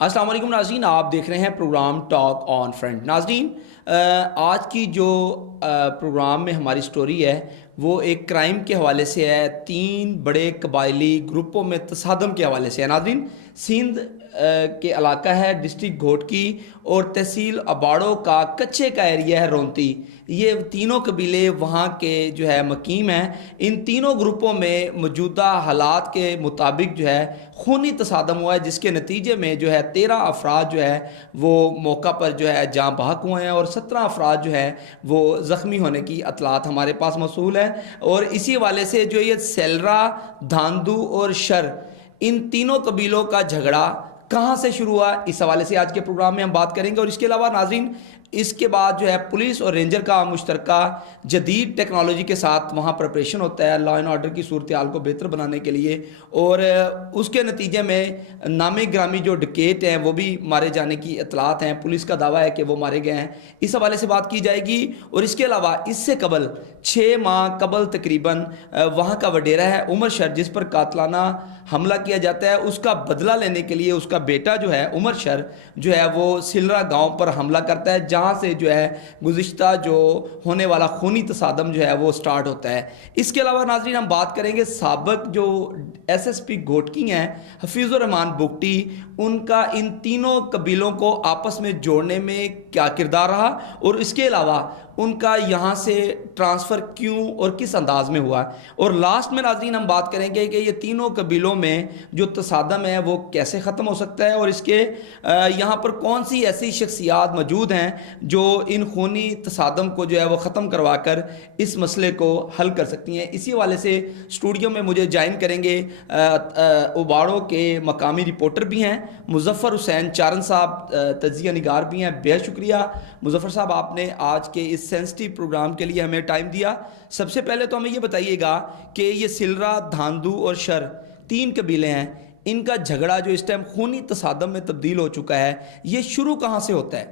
अस्सलाम वालेकुम नाज़रीन, आप देख रहे हैं प्रोग्राम टॉक ऑन फ्रंट। नाज़रीन, आज की जो प्रोग्राम में हमारी स्टोरी है वो एक क्राइम के हवाले से है। तीन बड़े कबायली ग्रुपों में तसादम के हवाले से है। नाज़रीन, सिंध के इलाका है, डिस्ट्रिक्ट घोटकी और तहसील अबाड़ो का कच्चे का एरिया है रोंती। ये तीनों कबीले वहाँ के जो है मकीम हैं। इन तीनों ग्रुपों में मौजूदा हालात के मुताबिक जो है खूनी तसादम हुआ है, जिसके नतीजे में जो है 13 अफराद जो है वो मौका पर जो है जाँ बहक हुए हैं और 17 अफराद जो है वो ज़ख्मी होने की अतलात हमारे पास मौसूल है। और इसी हवाले से जो ये सेलरा, धांधु और शर, इन तीनों कबीलों का झगड़ा कहाँ से शुरू हुआ, इस हवाले से आज के प्रोग्राम में हम बात करेंगे। और इसके अलावा नाज़रीन, इसके बाद जो है पुलिस और रेंजर का मुश्तरका जदीद टेक्नोलॉजी के साथ वहाँ प्रिपरेशन होता है लॉ एंड ऑर्डर की सूरत हाल को बेहतर बनाने के लिए। और उसके नतीजे में नामी ग्रामी जो डकैत हैं वो भी मारे जाने की इतलात हैं। पुलिस का दावा है कि वो मारे गए हैं। इस हवाले से बात की जाएगी। और इसके अलावा इससे कबल 6 माह कबल तकरीबन वहाँ का वडेरा है उमर शर, जिस पर कातलाना हमला किया जाता है, उसका बदला लेने के लिए उसका बेटा जो है उमर शर जो है वो सिलरा गांव पर हमला करता है, जहां से जो है गुज़िश्ता जो होने वाला खूनी तसादम जो है वो स्टार्ट होता है। इसके अलावा नाज़रीन, हम बात करेंगे साबिक जो एसएसपी घोटकी हैं हफीज़ुर रहमान बुगटी, उनका इन तीनों कबीलों को आपस में जोड़ने में क्या किरदार रहा और इसके अलावा उनका यहाँ से ट्रांसफ़र क्यों और किस अंदाज में हुआ। और लास्ट में नाज़रीन हम बात करेंगे कि ये तीनों कबीलों में जो तसादम है वो कैसे ख़त्म हो सकता है और इसके यहाँ पर कौन सी ऐसी शख्सियात मौजूद हैं जो इन खूनी तसादम को जो है वो ख़त्म करवा कर इस मसले को हल कर सकती हैं। इसी वाले से स्टूडियो में मुझे ज्वाइन करेंगे उबाड़ो के मकामी रिपोर्टर भी हैं मुज़फ़्फ़र हुसैन चारन साहब, तजिया निगार भी हैं। बेहद शुक्रिया मुज़फ़्फ़र साहब, आपने आज के इस सेंसिटिव प्रोग्राम के लिए हमें टाइम दिया। सबसे पहले तो हमें ये बताइएगा कि ये सिलरा, धांधु और शर तीन कबीले हैं, इनका झगड़ा जो इस टाइम खूनी तसादम में तब्दील हो चुका है, ये शुरू कहाँ से होता है?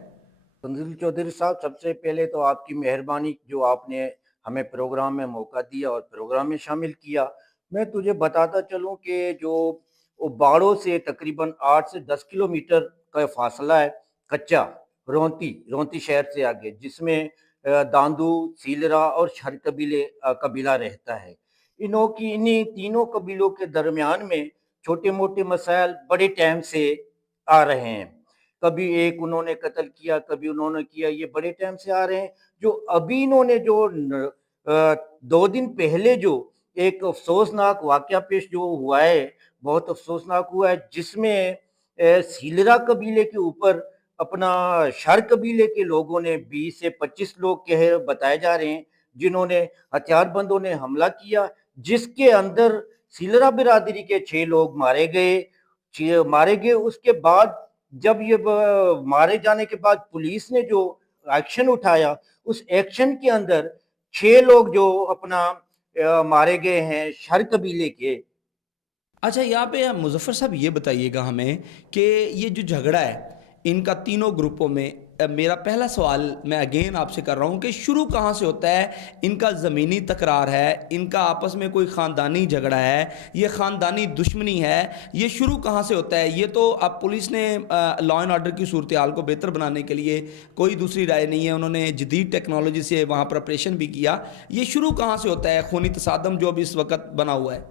तंजील चौधरी साहब, सबसे पहले तो आपकी मेहरबानी जो आपने हमें प्रोग्राम में मौका दिया और प्रोग्राम में शामिल किया। मैं तुझे बताता चलूं कि जो उबाड़ो से तकरीबन 8 से 10 किलोमीटर का फासला है, कच्चा रोंती रोंती शहर से आगे, जिसमें दांदू, सीलरा और शर कबीला रहता है। इन्हीं तीनों कबीलों के दरमियान में छोटे मोटे मसाइल बड़े टाइम से आ रहे हैं। कभी एक उन्होंने कत्ल किया, कभी उन्होंने किया, ये बड़े टाइम से आ रहे हैं। जो अभी इन्होंने जो 2 दिन पहले जो एक अफसोसनाक वाकया पेश जो हुआ है, बहुत अफसोसनाक हुआ है, जिसमें सीलरा कबीले के ऊपर अपना शर कबीले के लोगों ने 20 से 25 लोग कहे बताए जा रहे हैं, जिन्होंने हथियारबंदों ने हमला किया, जिसके अंदर सीलरा बिरादरी के 6 लोग मारे गए। उसके बाद जब ये मारे जाने के बाद पुलिस ने जो एक्शन उठाया, उस एक्शन के अंदर 6 लोग जो अपना मारे गए हैं शर कबीले के। अच्छा, यहाँ पे मुज़फ़्फ़र साहब ये बताइएगा हमें कि ये जो झगड़ा है इनका तीनों ग्रुपों में, मेरा पहला सवाल मैं अगेन आपसे कर रहा हूँ कि शुरू कहाँ से होता है? इनका ज़मीनी तकरार है, इनका आपस में कोई ख़ानदानी झगड़ा है, ये ख़ानदानी दुश्मनी है, ये शुरू कहाँ से होता है? ये तो अब पुलिस ने लॉ एंड ऑर्डर की सूरत हाल को बेहतर बनाने के लिए कोई दूसरी राय नहीं है, उन्होंने जदीद टेक्नोलॉजी से वहाँ प्रिपरेशन भी किया। ये शुरू कहाँ से होता है खूनी तसादम जो अभी इस वक्त बना हुआ है?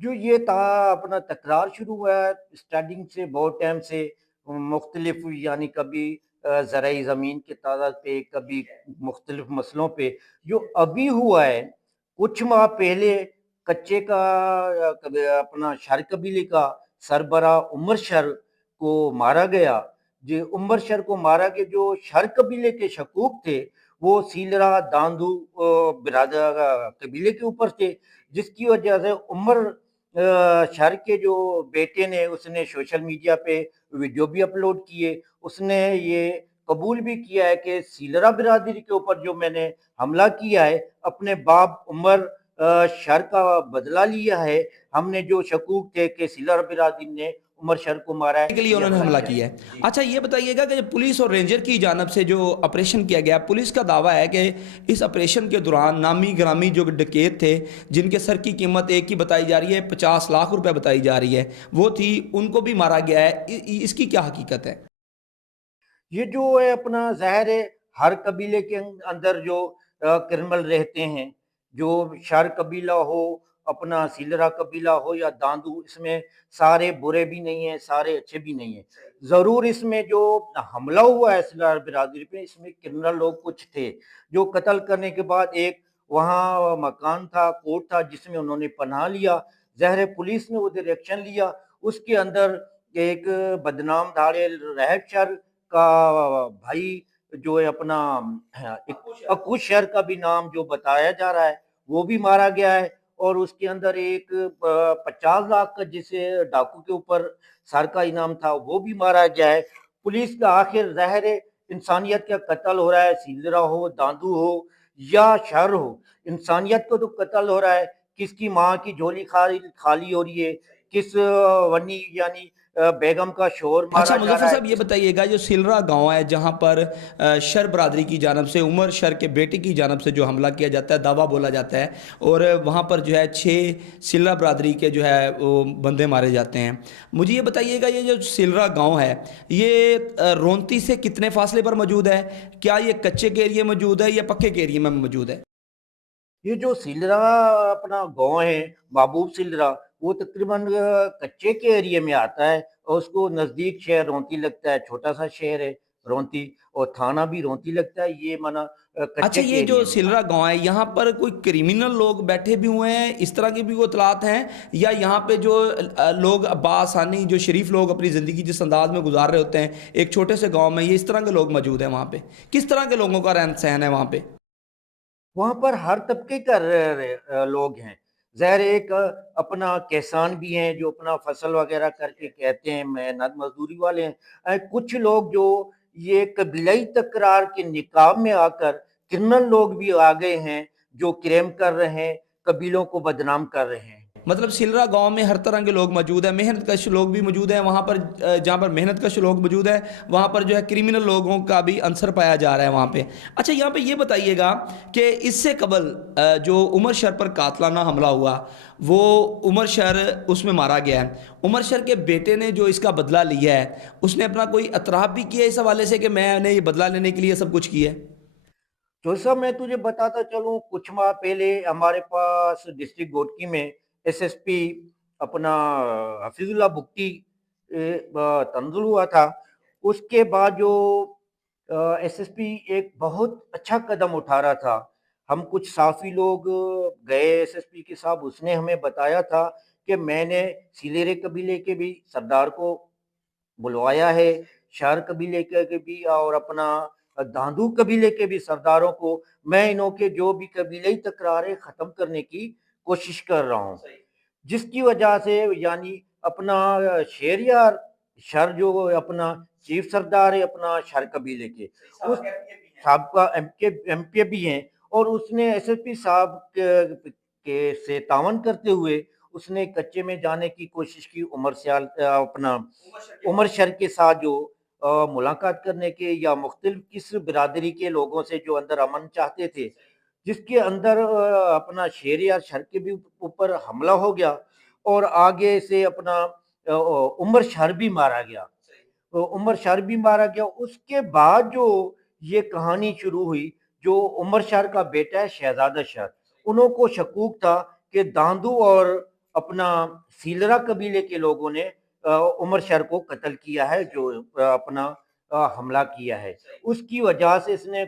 जो ये था अपना तकरार शुरू हुआ है स्टार्टिंग से, बहुत टाइम से मुख्तलिफ, यानी कभी ज़राई ज़मीन के तादाद पे, कभी मुख्तलिफ मसलों पे। जो अभी हुआ है कुछ माह पहले, कच्चे का अपना शर कबीले का सरबरा उमर शर को मारा गया। जो उमर शर को मारा गया, जो शर कबीले के शकूक थे वो सीलरा, दांदू बिरादर कबीले के ऊपर थे, जिसकी वजह से उमर शर के जो बेटे ने, उसने सोशल मीडिया पे वीडियो भी अपलोड किए। उसने ये कबूल भी किया है कि सीलरा बिरादरी के ऊपर जो मैंने हमला किया है, अपने बाप उमर शर का बदला लिया है। हमने जो शकूक थे कि सीलरा बिरादरी ने عمر شر کو मारा है, के लिए ये उन्होंने हमला हमला किया किया है। है। जी। अच्छा ये बताइएगा कि पुलिस और रेंजर की जानब से जो ऑपरेशन किया गया, पुलिस का दावा है कि इस ऑपरेशन के दौरान नामी ग्रामी जो डकैत थे, जिनके सर की कीमत एक की बताई जा रही है 50 लाख रुपए बताई जा रही है, वो थी, उनको भी मारा गया है। इसकी क्या हकीकत है? ये जो है अपना ज़ाहिर है हर कबीले के अंदर जो क्रिमिनल रहते हैं, जो शर कबीला हो, अपना सिलरा कबीला हो या दांदू, इसमें सारे बुरे भी नहीं हैं, सारे अच्छे भी नहीं हैं। ज़रूर इसमें जो हमला हुआ है सिलर बिरादरी पे, इसमें क्रिमिनल लोग कुछ थे, जो कत्ल करने के बाद एक वहाँ मकान था, कोर्ट था, जिसमें उन्होंने पनाह लिया। ज़ाहिर है पुलिस ने उधर एक्शन लिया, उसके अंदर एक बदनाम धाड़े रहब शर का भाई जो है अपना अक्कू शर का भी नाम जो बताया जा रहा है, वो भी मारा गया है। और उसके अंदर एक 50 लाख का जिसे डाकू के ऊपर सर का इनाम था, वो भी मारा गया है। पुलिस का आखिर ज़ाहिर है इंसानियत का कत्ल हो रहा है, सिलरा हो, दांदू हो या शर हो, इंसानियत को तो कत्ल हो रहा है। किसकी माँ की झोली खाली हो रही है, किस वनी यानी बेगम का शोर अच्छा मारा जा मुजफ्फर रहा है, साहब ये बताइएगा, जो सिलरा गांव है जहां पर शर बरादरी की जानब से उमर शर के बेटे की जानब से जो हमला किया जाता है, दावा बोला जाता है, और वहां पर जो है 6 सिलरा बरादरी के जो है वो बंदे मारे जाते हैं। मुझे ये बताइएगा, ये जो सिलरा गांव है ये रोंती से कितने फासले पर मौजूद है? क्या ये कच्चे के एरिए में मौजूद है या पक्के के एरिए में मौजूद है? ये जो सिलरा अपना गांव है, महबूब सिलरा, वो तकरीबन कच्चे के एरिया में आता है और उसको नज़दीक शहर रोंती लगता है, छोटा सा शहर है रोंती, और थाना भी रोंती लगता है। ये माना अच्छा कच्चे के ये जो एरिया में। सिलरा गांव है, यहाँ पर कोई क्रिमिनल लोग बैठे भी हुए हैं, इस तरह की भी वो इतलात हैं, या यहाँ पे जो लोग बासानी जो शरीफ लोग अपनी ज़िंदगी जिस अंदाज में गुजार रहे होते हैं एक छोटे से गांव में, ये इस तरह के लोग मौजूद हैं वहाँ पे? किस तरह के लोगों का रहन सहन है वहाँ पे? वहाँ पर हर तबके का लोग हैं। ज़ाहिर है एक अपना किसान भी हैं जो अपना फसल वगैरह करके कहते हैं, मेहनत मज़दूरी वाले हैं। कुछ लोग जो ये कबीलाई तकरार के निकाब में आकर क्रिमिनल लोग भी आ गए हैं, जो क्राइम कर रहे हैं, कबीलों को बदनाम कर रहे हैं। मतलब सिलरा गांव में हर तरह के लोग मौजूद हैं, मेहनत कश लोग भी मौजूद हैं वहाँ पर, जहाँ पर मेहनत कश लोग मौजूद हैं वहाँ पर जो है क्रिमिनल लोगों का भी अंसर पाया जा रहा है वहाँ पे। अच्छा यहाँ पे ये बताइएगा कि इससे कबल जो उमर शर पर कातलाना हमला हुआ, वो उमर शर उसमें मारा गया है, उमर शर के बेटे ने जो इसका बदला लिया है, उसने अपना कोई एतराफ़ भी किया इस हवाले से कि मैंने ये बदला लेने के लिए सब कुछ किया है? तो सब मैं तुझे बताता चलूँ, कुछ माह पहले हमारे पास डिस्ट्रिक्ट गोटकी में एसएसपी अपना हफीजुल्लाह बुक्टी तंजुल हुआ था। उसके बाद जो एसएसपी एक बहुत अच्छा कदम उठा रहा था। हम कुछ साफ़ी लोग गए एसएसपी के साथ, उसने हमें बताया था कि मैंने सिलेरे कबीले के भी सरदार को बुलवाया है, शार कबीले के भी और अपना दांदू कबीले के भी सरदारों को, मैं इन्हों के जो भी कबीलाई तकरारें ख़त्म करने की कोशिश कर रहा हूँ। जिसकी वजह से यानी अपना शेरियार शर जो अपना चीफ सरदार है अपना शर कबीले के, उस साहब एमपी भी हैं, और उसने एसएसपी साहब के से तावन करते हुए उसने कच्चे में जाने की कोशिश की। अपना उमर शर के साथ जो मुलाकात करने के या मुख्तलिफ किस बिरादरी के लोगों से जो अंदर अमन चाहते थे, जिसके अंदर अपना शेर या शर के भी ऊपर हमला हो गया और आगे से अपना उमर शर भी मारा गया। तो उमर शर भी मारा गया। उसके बाद जो ये कहानी शुरू हुई, जो उमर शर का बेटा है शहजादा शर, उन्हों को शकूक था कि दांदू और अपना सीलरा कबीले के लोगों ने उमर शर को कत्ल किया है, जो अपना हमला किया है। उसकी वजह से इसने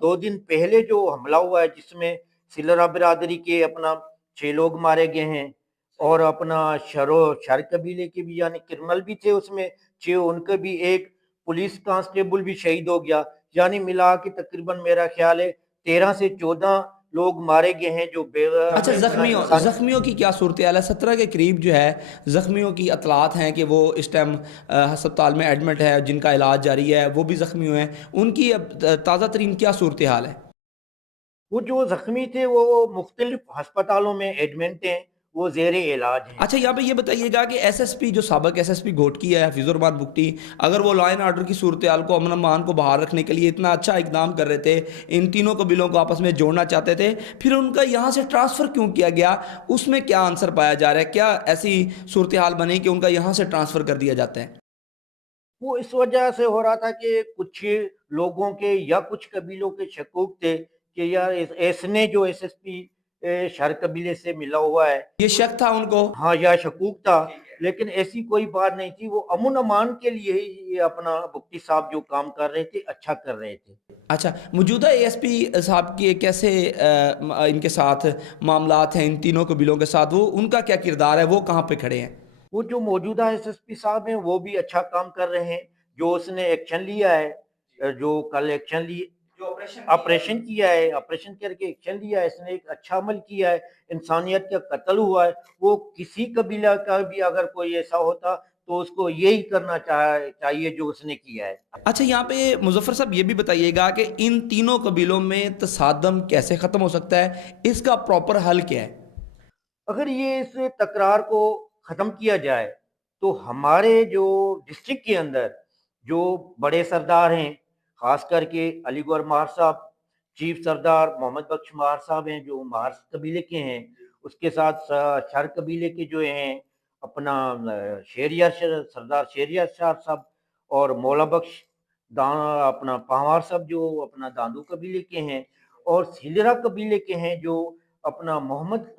2 दिन पहले जो हमला हुआ है, जिसमें सिलरा बिरादरी के अपना 6 लोग मारे गए हैं और अपना शर कबीले के भी यानी क्रिमिनल भी थे उसमें 6, उनके भी एक पुलिस कांस्टेबल भी शहीद हो गया। यानी मिला के तकरीबन मेरा ख्याल है 13 से 14 लोग मारे गए हैं, जो अच्छा जख्मियों इंसान। जख्मियों की क्या सूरत हाल है? 17 के करीब जो है जख्मियों की अतलात हैं कि वो इस टाइम हस्पताल में एडमिट है, जिनका इलाज जारी है, वो भी जख्मी हुए हैं। उनकी अब ताज़ा तरीन क्या सूरत हाल है? वो जो ज़ख्मी थे वो मुख्तलिफ अस्पतालों में एडमिट हैं। वो ज़ेर इलाज हैं। अच्छा, यहाँ पे ये बताइएगा कि एसएसपी जो साबिक एसएसपी घोटकी है हफीज़ुर रहमान बुगटी, अगर वो लॉ एंड ऑर्डर की सूरत-ए-हाल को, अमन अमान को बहाल रखने के लिए इतना अच्छा इक़दाम कर रहे थे, इन तीनों कबीलों को आपस में जोड़ना चाहते थे, फिर उनका यहाँ से ट्रांसफ़र क्यों किया गया? उसमें क्या आंसर पाया जा रहा है? क्या ऐसी सूरत-ए-हाल बनी कि उनका यहाँ से ट्रांसफ़र कर दिया जाता है? वो इस वजह से हो रहा था कि कुछ लोगों के या कुछ कबीलों के शकूक थे कि यार इसने जो एसएसपी शर कबीले से मिला हुआ है। ये शक था उनको? हाँ, या शकूक था, लेकिन ऐसी कोई बात नहीं थी। वो अमन अमान के लिए ही ये अपना मुफ्ती साहब जो काम कर रहे थे, अच्छा कर रहे थे। अच्छा, मौजूदा एएसपी साहब के कैसे इनके साथ मामलात हैं इन तीनों कबीलों के साथ? वो उनका क्या किरदार है? वो कहाँ पे खड़े हैं? वो जो मौजूदा एसएसपी साहब हैं, वो भी अच्छा काम कर रहे हैं। जो उसने एक्शन लिया है, जो कल एक्शन लिए ऑपरेशन करके एक्शन लिया है, इसने एक अच्छा अमल किया है। इंसानियत का कत्ल हुआ है। वो किसी कबीला का भी अगर कोई ऐसा होता तो उसको यही करना चाहिए जो उसने किया है। अच्छा, यहाँ पे मुज़फ़्फ़र साहब ये भी बताइएगा कि इन तीनों कबीलों में तसादम कैसे ख़त्म हो सकता है? इसका प्रॉपर हल क्या है? अगर ये इस तकरार को ख़त्म किया जाए, तो हमारे जो डिस्ट्रिक्ट के अंदर जो बड़े सरदार हैं, ख़ास करके अली गौहर महार साहब, चीफ सरदार मोहम्मद बख्श महार साहब हैं, जो महार कबीले के हैं, उसके साथ शर कबीले के जो हैं, अपना सरदार शेरियार शाह साहब और मौला बख्श अपना पांवार साहब जो अपना दादू कबीले के हैं, और सिलरा कबीले के हैं जो अपना मोहम्मद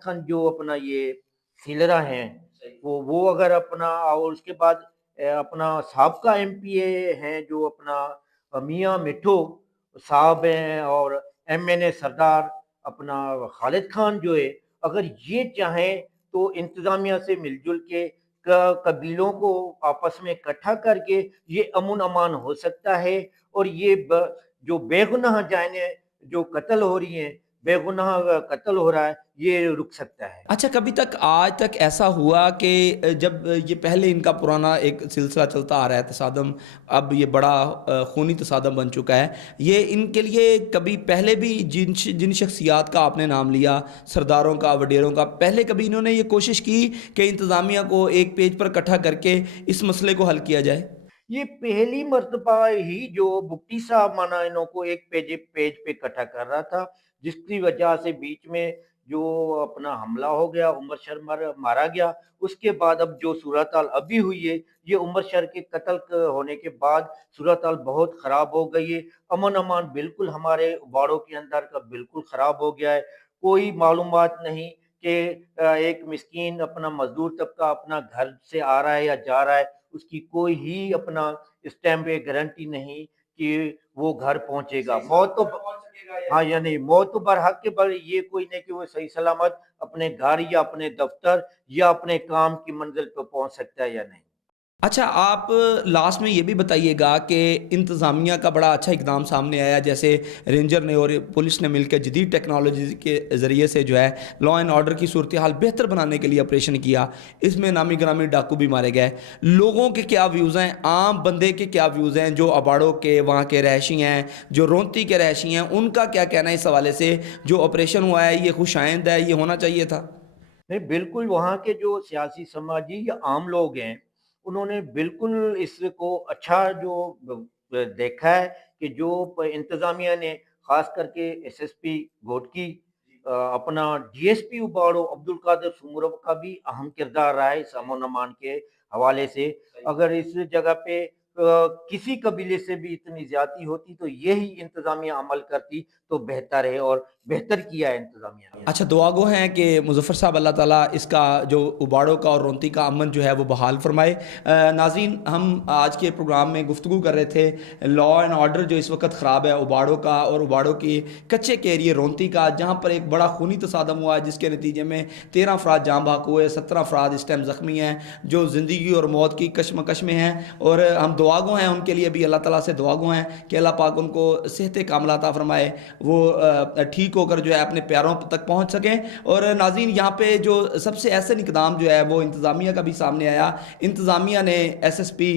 खान जो अपना ये सिलरा हैं, वो अगर अपना, और उसके बाद अपना साबका एमपीए हैं जो अपना मियां मिठू साहब हैं, और एमएनए सरदार अपना खालिद खान जो है, अगर ये चाहें तो इंतजामिया से मिलजुल के कबीलों को आपस में इकट्ठा करके ये अमन अमान हो सकता है। और ये जो बेगुनाह जाने जो कत्ल हो रही हैं, बेगुनाह कत्ल हो रहा है, ये रुक सकता है। अच्छा, कभी तक आज तक ऐसा हुआ कि जब ये पहले इनका पुराना एक सिलसिला चलता आ रहा है तसादम, अब ये बड़ा खूनी तसादम बन चुका है, ये इनके लिए कभी पहले भी जिन जिन शख्सियात का आपने नाम लिया, सरदारों का, वडेरों का, पहले कभी इन्होंने ये कोशिश की कि इंतज़ामिया को एक पेज पर इकट्ठा करके इस मसले को हल किया जाए? ये पहली मर्तबा ही जो भुट्टी साहब माना इन्हों को एक पेज पे इकट्ठा कर रहा था, जिसकी वजह से बीच में जो अपना हमला हो गया, उमर शर मारा गया। उसके बाद अब जो सूरत हाल अभी हुई है, ये उमर शर के कत्ल होने के बाद सूरत हाल बहुत खराब हो गई है। अमन अमान बिल्कुल हमारे बाड़ों के अंदर का बिल्कुल खराब हो गया है। कोई मालूमात नहीं कि एक मिस्कीन अपना मजदूर तबका अपना घर से आ रहा है या जा रहा है, उसकी कोई ही अपना इस टाइम पे गारंटी नहीं कि वो घर पहुंचेगा। मौत तो हाँ या नहीं, मौत तो बरहक के, पर ये कोई नहीं कि वो सही सलामत अपने घर या अपने दफ्तर या अपने काम की मंजिल पे पहुंच सकता है या नहीं। अच्छा, आप लास्ट में ये भी बताइएगा कि इंतज़ामिया का बड़ा अच्छा इक़दाम सामने आया, जैसे रेंजर ने और पुलिस ने मिलकर जदीद टेक्नोलॉजी के ज़रिए से जो है लॉ एंड ऑर्डर की सूरत हाल बेहतर बनाने के लिए ऑपरेशन किया। इसमें नामी गिरामी डाकू भी मारे गए। लोगों के क्या व्यूज़ हैं, आम बंदे के क्या व्यूज़ हैं, जो अबाड़ों के वहाँ के रहायशी हैं, जो रोंती के रहायशी हैं, उनका क्या कहना है इस हवाले से? जो ऑपरेशन हुआ है ये खुशाइंद है, ये होना चाहिए था? नहीं, बिल्कुल वहाँ के जो सियासी समाजी या आम लोग हैं, उन्होंने बिल्कुल इसको अच्छा जो देखा है कि जो इंतज़ामिया ने ख़ास करके एसएसपी घोटकी अपना डीएसपी उबाड़ो अब्दुल कादिर सुमरव का भी अहम किरदार रहा है इस अमन अमान के हवाले से। अगर इस जगह पे किसी कबीले से भी इतनी ज़्यादती होती तो यही इंतज़ामिया अमल करती तो बेहतर है, और बेहतर किया है इंतज़ामिया ने। अच्छा, दुआ गो हैं कि मुज़फ़्फ़र साहब अल्लाह ताला इसका जो उबाड़ों का और रोंती का अमन जो है वो बहाल फरमाए। नाज़रीन, हम आज के प्रोग्राम में गुफ्तगू कर रहे थे लॉ एंड ऑर्डर जो इस वक्त ख़राब है, उबाड़ों का और उबाड़ों की कच्चे के एरिए रोंती का, जहाँ पर एक बड़ा खूनी तसादम हुआ है जिसके नतीजे में 13 अफराद जाँ बहक हुए, 17 अफराद इस टाइम ज़ख्मी हैं, जो ज़िंदगी और मौत की कशमकश में हैं। और हम دعا گو ہیں ان کے لیے بھی اللہ تعالیٰ سے دعا گو ہیں کہ اللہ پاک ان کو صحت کاملہ عطا فرمائے، وہ ٹھیک ہو کر جو ہے اپنے پیاروں تک پہنچ سکیں۔ اور ناظرین یہاں پہ جو سب سے احسن اقدام جو ہے وہ انتظامیہ کا بھی سامنے آیا۔ انتظامیہ نے ایس ایس پی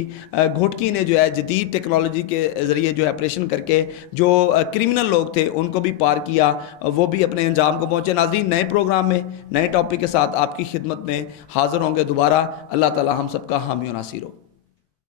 گھوٹکی نے جو ہے جدید ٹیکنالوجی کے ذریعے جو ہے آپریشن کر کے جو کرمنل لوگ تھے ان کو بھی پار کیا، وہ بھی اپنے انجام کو پہنچے۔ ناظرین نئے پروگرام میں نئے ٹاپک کے ساتھ آپ کی خدمت میں حاضر ہوں گے دوبارہ۔ اللہ تعالی ہم سب کا حامی و ناصر ہو۔